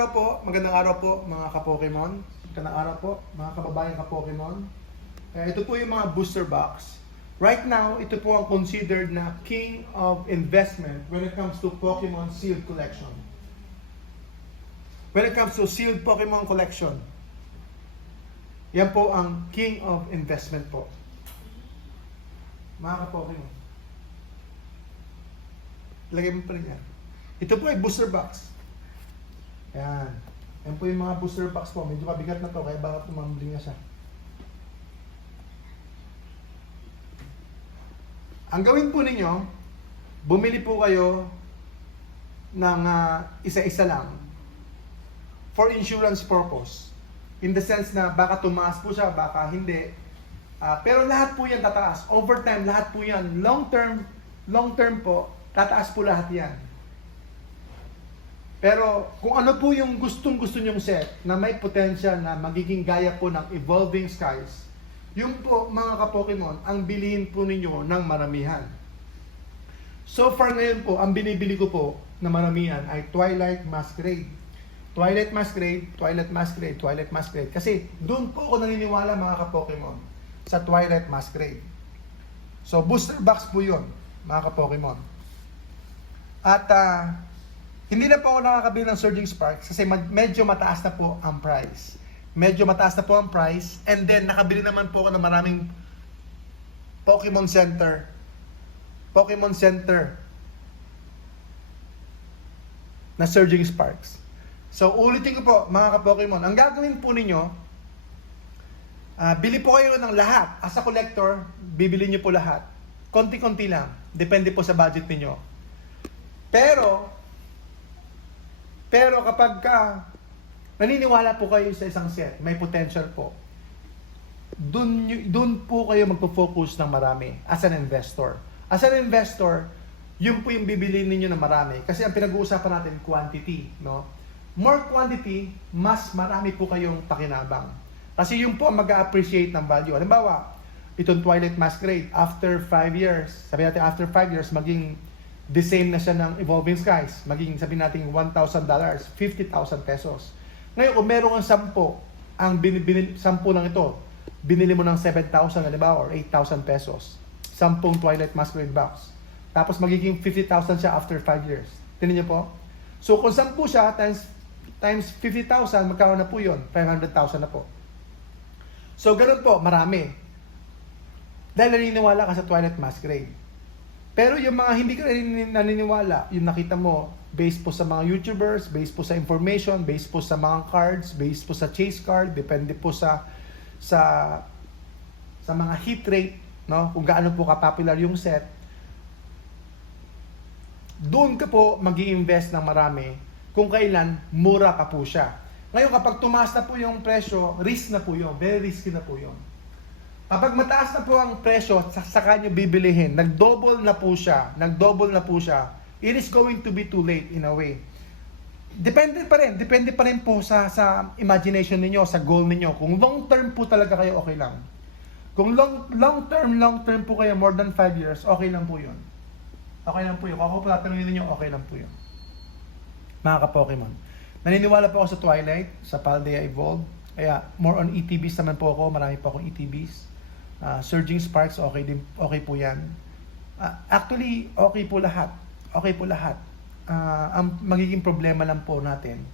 Magandang araw po mga ka-Pokemon. Magandang araw po mga kababayan ka-Pokemon. Ito po yung mga booster box. Right now, ito po ang considered na king of investment when it comes to Pokemon sealed collection. When it comes to sealed Pokemon collection, yan po ang king of investment po. Mga ka-Pokemon. Lagay mo pa rin yan. Ito po ay booster box. Yan. Yan po yung mga booster box po. Medyo mabigat na to, kaya bakit tumambling na siya. Ang gawin po ninyo, bumili po kayo ng isa-isa lang for insurance purpose. In the sense na baka tumaas po siya, baka hindi. Pero lahat po yan tataas. Over time, lahat po yan. Long term po, tataas po lahat yan. Pero kung ano po yung gustong-gusto nyong set na may potential na magiging gaya po ng Evolving Skies, yung po mga ka-Pokemon, ang bilihin po ninyo ng maramihan. So far ngayon po, ang binibili ko po na maramihan ay Twilight Masquerade. Twilight Masquerade, Twilight Masquerade, Twilight Masquerade. Kasi doon po ako naniniwala mga ka-Pokemon sa Twilight Masquerade. So booster box po yun mga ka-Pokemon. At hindi na po ako nakakabili ng Surging Sparks kasi medyo mataas na po ang price. Medyo mataas na po ang price. And then, nakabili naman po ako ng maraming Pokemon Center na Surging Sparks. So, ulitin ko po, mga ka-Pokemon. Ang gagawin po ninyo, bili po kayo ng lahat. As a collector, bibili nyo po lahat. Konti-konti lang. Depende po sa budget ninyo. Pero kapag naniniwala po kayo sa isang set, may potential po, dun po kayo magpo-focus ng marami as an investor. As an investor, yun po yung bibili ninyo ng marami. Kasi ang pinag-uusapan natin, quantity. No? More quantity, mas marami po kayong pakinabang. Kasi yun po ang mag-appreciate ng value. Halimbawa, itong Twilight Masquerade, after 5 years, sabi natin after 5 years, maging the same na siya ng Evolving Skies. Magiging sabihin natin $1,000, 50,000 pesos. Ngayon, kung meron kang 10, ang 10 lang ito, binili mo ng 7,000, halimbawa, or 8,000 pesos. 10 Twilight Masquerade box. Tapos magiging 50,000 siya after 5 years. Tingnan niyo po? So, kung 10 siya, times 50,000, magkano na po yun? 500,000 na po. So, ganun po, marami. Dahil naniniwala ka sa Twilight Masquerade. Pero yung mga hindi ka naniniwala, yung nakita mo, based po sa mga YouTubers, based po sa information, based po sa mga cards, based po sa chase card, depende po sa mga hit rate, no? Kung gaano po ka-popular yung set. Doon ka po mag-i-invest ng marami kung kailan mura pa po siya. Ngayon, kapag tumaas na po yung presyo, risk na po yun. Very risky na po yun. Kapag mataas na po ang presyo, saka nyo bibilihin, nag-double na po siya, it is going to be too late in a way. Depende pa rin po sa imagination ninyo, sa goal ninyo. Kung long term po talaga kayo, okay lang. Kung long term po kayo, more than 5 years, okay lang po yun. Okay lang po yun. Kung ako po tatanungin ninyo, okay lang po yun. Mga ka-Pokemon. Naniniwala po ako sa Twilight, sa Paldea Evolved. Kaya, more on ETBs naman po ako. Marami po akong ETBs. Surging Sparks, okay po yan. Actually, okay po lahat. Ang magiging problema lang po natin,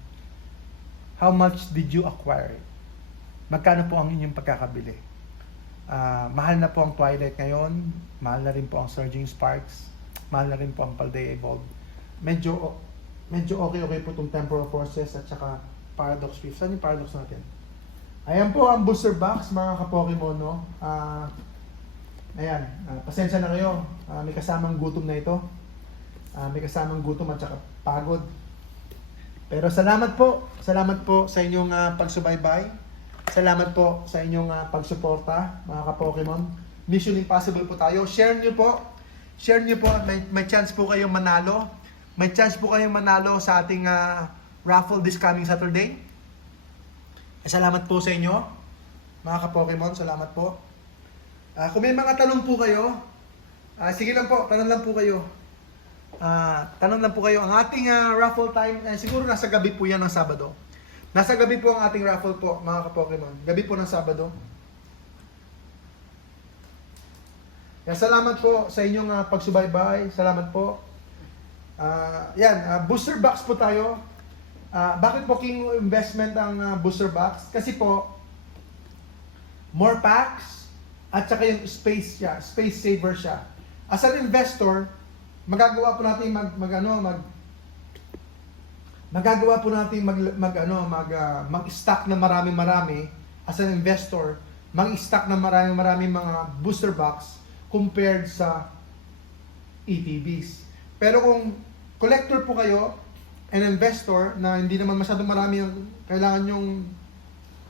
how much did you acquire it? Magkano po ang inyong pagkakabili? Mahal na po ang Twilight ngayon, mahal na rin po ang Surging Sparks, mahal na rin po ang Paldea Evolved. Medyo okay po itong Temporal Forces at saka Paradox Reef. Saan yung Paradox natin? Ayan po ang booster box mga ka-Pokemon, no? Ayan, pasensya na kayo. May kasamang gutom na ito. May kasamang gutom at saka pagod. Pero salamat po sa inyong pagsubaybay. Salamat po sa inyong pagsuporta, mga ka-Pokemon. Mission Impossible po tayo. Share nyo po. May chance po kayong manalo. May chance po kayong manalo sa ating raffle this coming Saturday. Salamat po sa inyo, mga ka-Pokemon. Salamat po. Kung may mga tanong po kayo, sige lang po, tanong lang po kayo. Tanong lang po kayo, ang ating raffle time, siguro nasa gabi po yan ng Sabado. Nasa gabi po ang ating raffle po, mga ka-Pokemon. Gabi po ng Sabado. Yan, salamat po sa inyong pagsubaybay. Salamat po. Booster box po tayo. Bakit po King Investment ang booster box? Kasi po, more packs at saka yung space siya, space saver siya. As an investor, magagawa po natin mag-stock na marami as an investor, mag-stock na marami mga booster box compared sa ETBs. Pero kung collector po kayo, an investor na hindi naman masyadong marami yung kailangan yung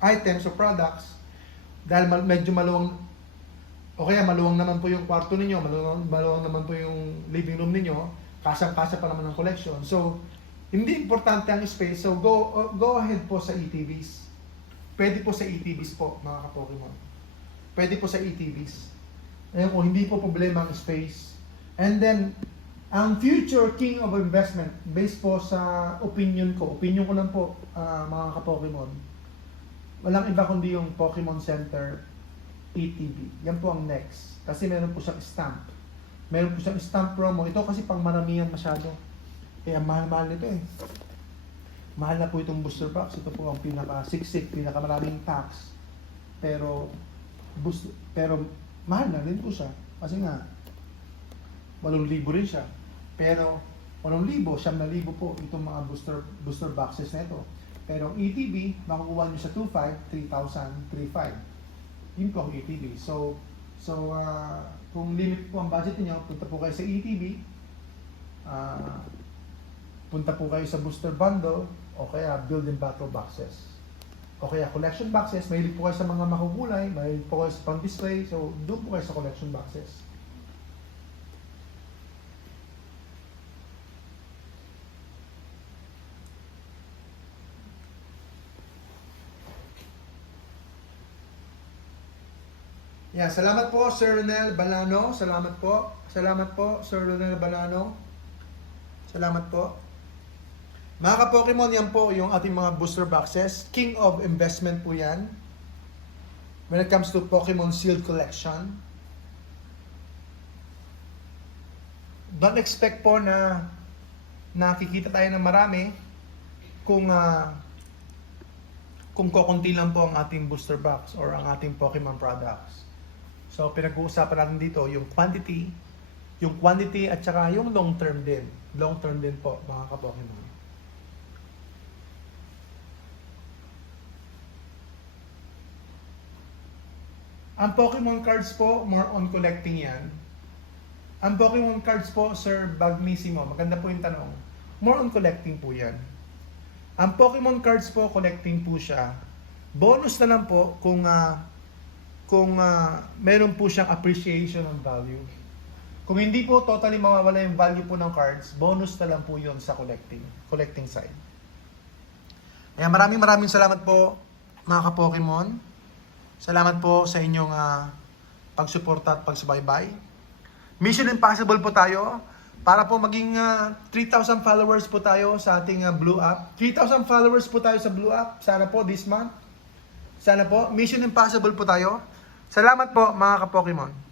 items o products dahil medyo maluwang o kaya maluwang naman po yung kwarto ninyo, maluwang naman po yung living room ninyo, kasang-kasa pa naman ang collection. So, hindi importante ang space. So, go ahead po sa ETBs. Pwede po sa ETBs po, mga ka-Pokemon. Pwede po sa ETBs. Ayun po, hindi po problema ang space. And then, ang future king of investment, based po sa opinion ko lang po, mga ka-Pokemon, walang iba kundi yung Pokemon Center ETB. Yan po ang next. Kasi meron po siyang stamp. Meron po siyang stamp promo. Ito kasi pang maramihan masyado. Kaya mahal nito eh. Mahal na po itong booster box. Ito po ang pinaka-siksik, pinaka-maraming packs. Pero mahal na rin po siya. Kasi nga, 8,000 rin siya. Pero 8,000, 9,000 po itong mga booster boxes na ito. Pero ang ETB, makukuha nyo sa 2,500, 3,000, 3,500. Yun po ang ETB. So kung limit po ang budget niyo, punta po kayo sa ETB. Punta po kayo sa booster bundle o kaya build and battle boxes. O kaya collection boxes. Mahilig po kayo sa mga makukulay, mahilig po kayo sa pang-display. So doon po kayo sa collection boxes. Yeah, salamat po Sir Ronel Balano. Salamat po. Salamat po Sir Ronel Balano. Salamat po. Mga ka-Pokemon, yan po yung ating mga booster boxes. King of investment po yan. When it comes to Pokemon Sealed Collection. Don't expect po na nakikita tayo ng marami kung kukunti lang po ang ating booster box or ang ating Pokemon products. So, pinag-uusapan natin dito yung quantity at saka yung long term din. Long term din po, mga ka-Pokemon. Ang Pokemon cards po, more on collecting yan. Ang Pokemon cards po, Sir Bagnissimo, maganda po yung tanong. More on collecting po yan. Ang Pokemon cards po, collecting po siya. Bonus na lang po kung meron po siyang appreciation ng value. Kung hindi po totally mawawala yung value po ng cards, bonus na lang po yun sa collecting side. Kaya maraming salamat po mga ka-Pokemon. Salamat po sa inyong pagsuporta at pagsubaybay. Mission Impossible po tayo para po maging 3,000 followers po tayo sa ating Blue App. 3,000 followers po tayo sa Blue App. Sana po this month. Sana po. Mission Impossible po tayo. Salamat po mga ka-Pokemon.